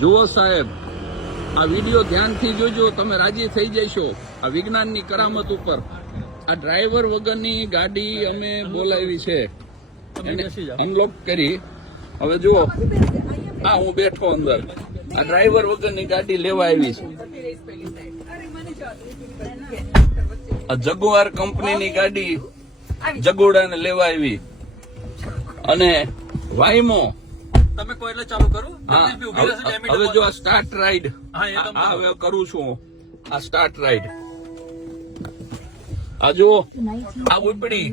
જુઓ સાહેબ, આ વિડીયો ધ્યાનથી જોજો, તમે રાજી થઈ જશો આ વિજ્ઞાનની કરામત ઉપર. આ ડ્રાઈવર વગરની ગાડી અમે બોલાવી છે, એને અનલોક કરી. હવે જુઓ, હા હું બેઠો અંદર. આ ડ્રાઈવર વગરની ગાડી લેવા આવી છે. આ જગુઆર કંપનીની ગાડી જગોડાને લેવા આવી. અને વાઈમો તમે કોઈ એટલે ચાલુ કરો. હવે જો આ સ્ટાર્ટ રાઈડ હવે કરું છું. આ સ્ટાર્ટ રાઈડ આ જો આ ઉપડી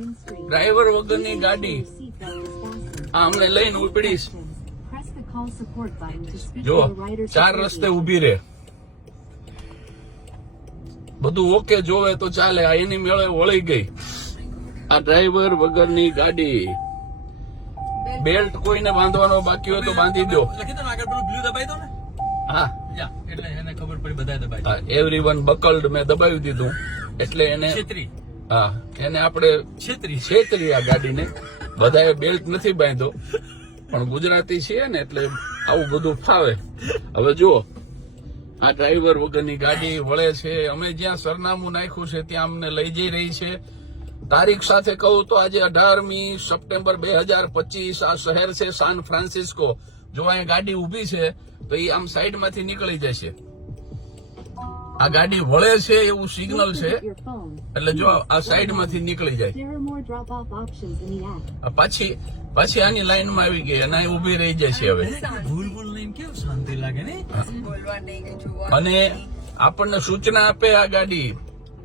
ડ્રાઈવર વગરની ગાડી આ અમને લઈને ઉપડીશ. જો 4 રસ્તે ઉભી રે, બધું ઓકે જોવે તો ચાલે. આ એની મેળે વળી ગઈ આ ડ્રાઈવર વગરની ગાડી. બેલ્ટ કોઈને બાંધવાનો બાકી હોય તો બાંધી દો. હા, એટલે એને ખબર પડી બધા દબાઈ. એવરીવન બકલ્ડ મેં દબાવી દીધું એટલે એને હા એને આપણે છેતરી આ ગાડીને. બધાએ બેલ્ટ નથી બાંધ્યો પણ ગુજરાતી છીએ ને એટલે આવું બધું ફાવે. હવે જુઓ આ ડ્રાઈવર વગરની ગાડી વળે છે. અમે જ્યાં સરનામું નાખ્યું છે ત્યાં અમને લઈ જઈ રહી છે. તારીખ સાથે કહું તો આજે 18મી સપ્ટેમ્બર 2025 આ શહેર છે સાન ફ્રાન્સિસ્કો. જો અહીંયા ગાડી ઉભી છે તો એ આમ સાઈડમાંથી નીકળી જશે. આ ગાડી વળે છે એવું સિગ્નલ છે એટલે જો આ સાઈડમાંથી નીકળી જાય. પાછી આની લાઈનમાં આવી ગઈ અને ઉભી રહી જશે. હવે શાંતિ લાગે ને. અને આપણને સૂચના આપે આ ગાડી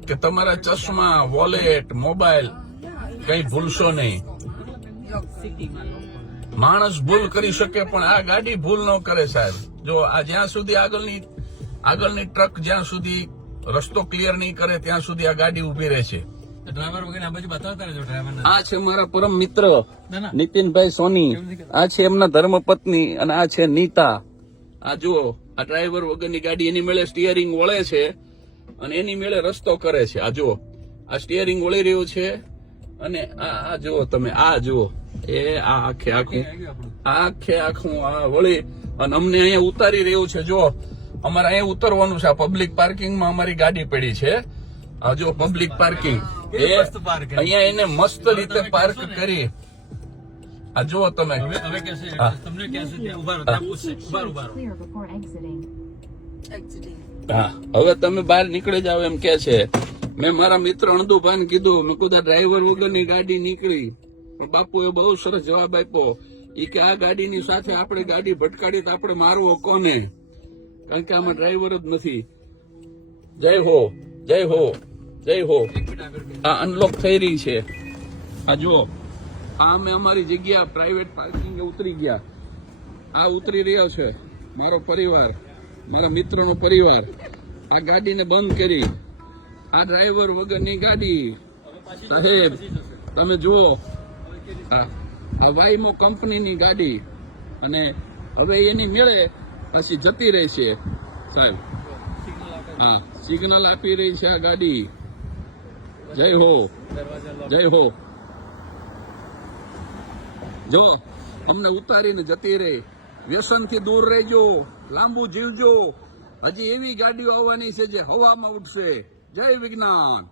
કે તમારા ચશ્મા, વોલેટ, મોબાઈલ કઈ ભૂલશો નહીં. માણસ ભૂલ કરી શકે પણ આ ગાડી ભૂલ ન કરે સાહેબ. જો આ જ્યાં સુધી આગળની ટ્રક જ્યાં સુધી રસ્તો ક્લિયર નહીં કરે ત્યાં સુધી આ ગાડી ઉભી રહે છે. ડ્રાઈવર વગર આ બાજુ બતાવતા રહેજો ડ્રાઈવર. આ છે મારા પરમ મિત્ર નીતિનભાઈ સોની. આ છે એમના ધર્મપત્ની અને આ છે નીતા. આ જુઓ આ ડ્રાઈવર વગરની ગાડી એની મેળે સ્ટીયરિંગ વળે છે અને એની મેળે રસ્તો કરે છે. આ જુઓ આ સ્ટીયરિંગ વળી રહ્યું છે અને આ જુઓ તમે, આ જુઓ એ આ આખે આખું આ વળી અને અમને અહીંયા ઉતારી રહ્યું છે. જો અમારે અહીંયા ઉતરવાનું છે. આ પબ્લિક પાર્કિંગમાં અમારી ગાડી પડી છે. આ જો પબ્લિક પાર્કિંગ અહીંયા એને મસ્ત રીતે પાર્ક કરી. આ જુઓ તમે. હા હવે તમે બહાર નીકળી જાવ એમ કે છે. મેં મારા મિત્ર અણદુભાઈને કીધું, મેં કીધું ડ્રાઈવર વગરની ગાડી નીકળી પણ બાપુએ બહુ સરસ જવાબ આપ્યો. એ કે આ ગાડીની સાથે આપણે ગાડી ભટકાડી તો આપણે મારવો કોને, કારણ કે આમાં ડ્રાઈવર જ નથી. જય હો જય હો જય હો. આ અનલોક થઈ રહી છે. આ જુઓ આ અમે અમારી જગ્યા પ્રાઇવેટ પાર્કિંગ ઉતરી ગયા. આ ઉતરી રહ્યો છે મારો પરિવાર, મારા મિત્રોનો પરિવાર. આ ગાડીને બંધ કરી. આ ડ્રાઈવર વગરની ગાડી સાહેબ તમે જુઓ. આ વાઈમો કંપનીની ગાડી અને હવે એની મેળે પછી જતી રહી છે સાહેબ. હા સિગ્નલ આપી રહી છે આ ગાડી. જય હો જય હો. જો અમને ઉતારીને જતી રહી. વ્યસનથી દૂર રહેજો, લાંબુ જીવજો. હજી એવી ગાડીઓ આવવાની છે જે હવામાં ઉડશે. જય વિજ્ઞાન.